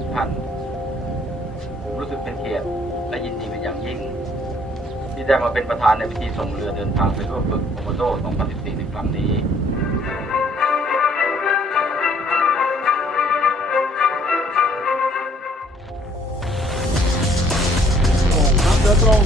ทุกท่านผมรู้สึกเป็นเกียรติและยินดีเป็นอย่างยิ่งที่ได้มาเป็นประธานในพิธีส่งเรือเดินทางไปร่วมฝึกโคโมโด 2014 ในครั้งนี้ครับเรือตรง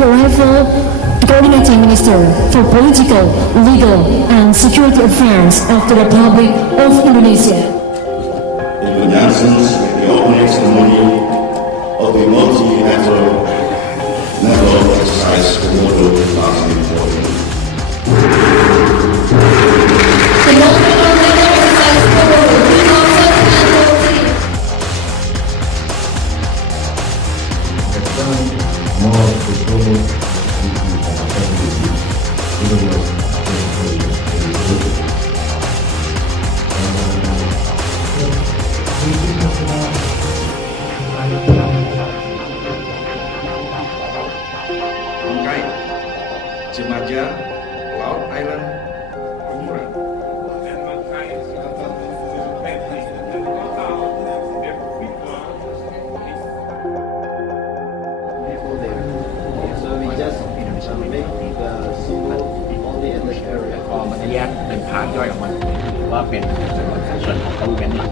Your arrival, Coordinating Minister for Political, Legal and Security Affairs of the Republic of Indonesia. In conjunction with the opening ceremony of the multilateral network exercise Komodo 2014. The multilateral exercise Komodo 2014. More control Bangkai, Jemaja, Laut Island, Umuran. So we just make the symbol only in this area. พอมันจะแยกเป็นพาร์ทย่อยออกมาถือว่าเป็นส่วนของเขาเว้นหลัก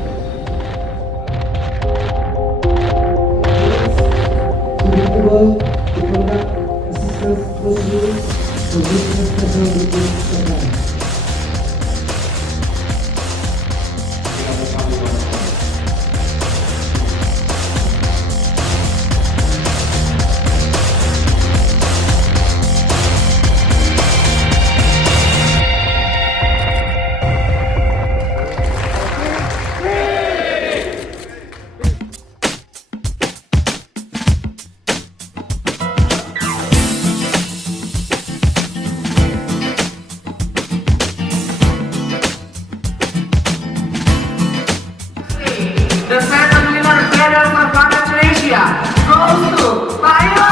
to be able to conduct assistance procedures for business facility supply. The second winner medal for Indonesia goes to Bayo.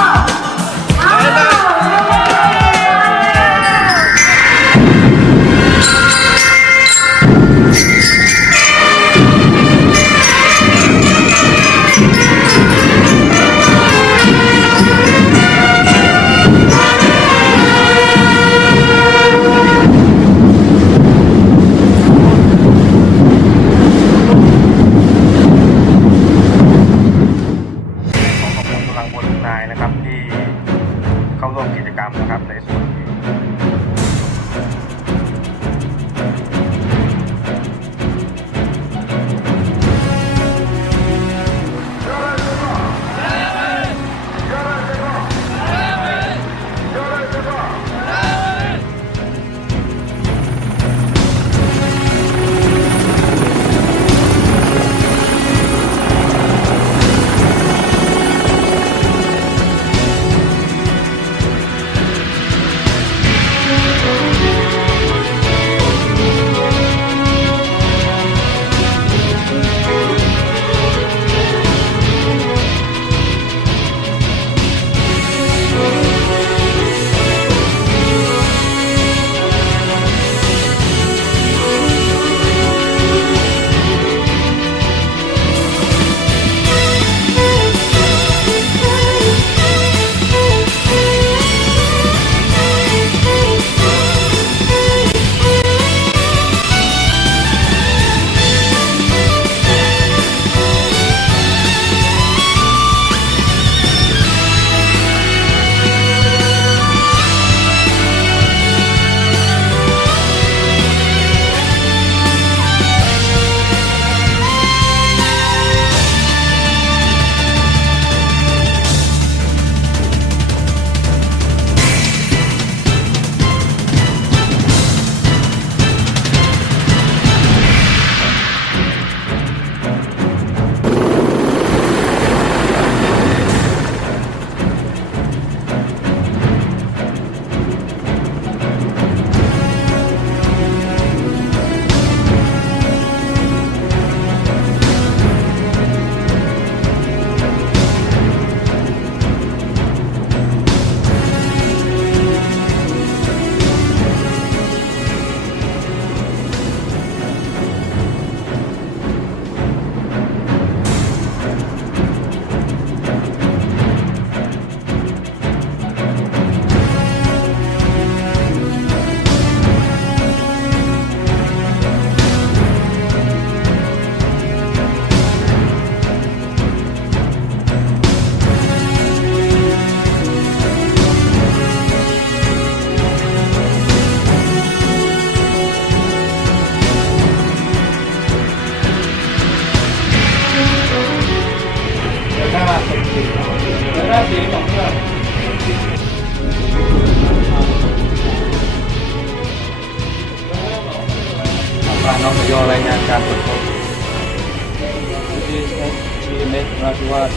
is that she made Rajwat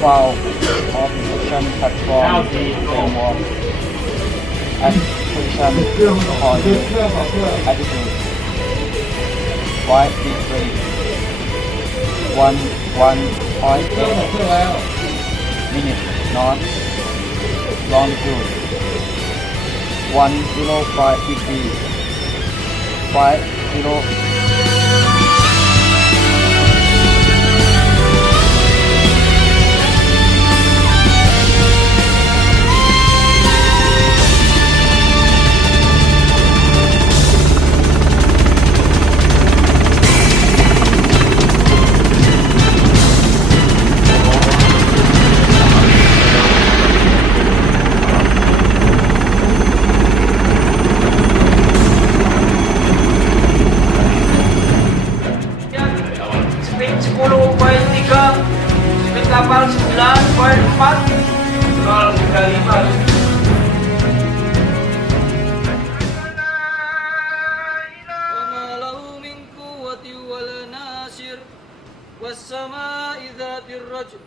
foul of action platform framework and position for the attitude. White victory 1.8 minute north longitude 105 degrees 50. Speed 10.3, speed kapal 9.4, nol 35. وما له من قوة ولا ناصر والسماء ذات الرجل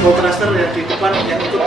Podcaster yang di depan yang ikut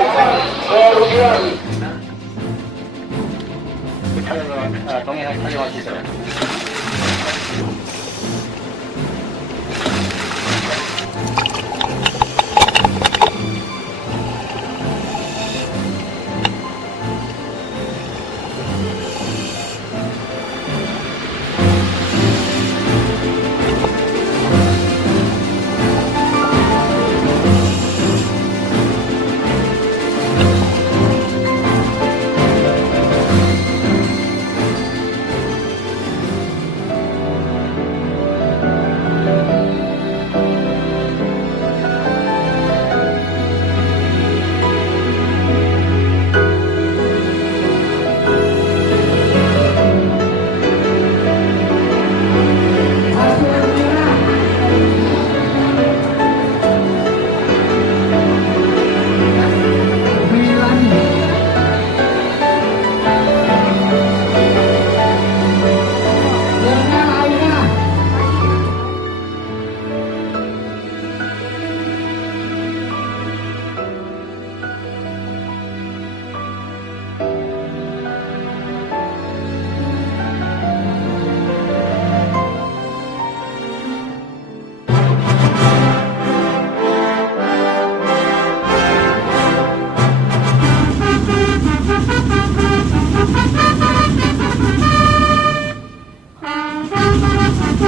On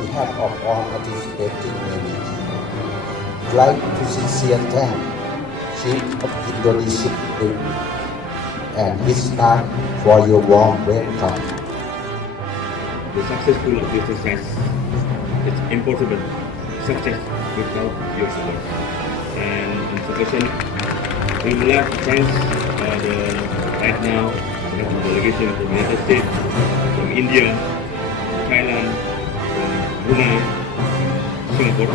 behalf of all participating navies, I'd like to sincerely thank Chief of Indonesian Navy and his staff for your warm welcome. The successful of this exercise is impossible success without your support. And in conclusion, we would like to thank right now the delegation from the United States, from India, Thailand, from Brunei, Singapore,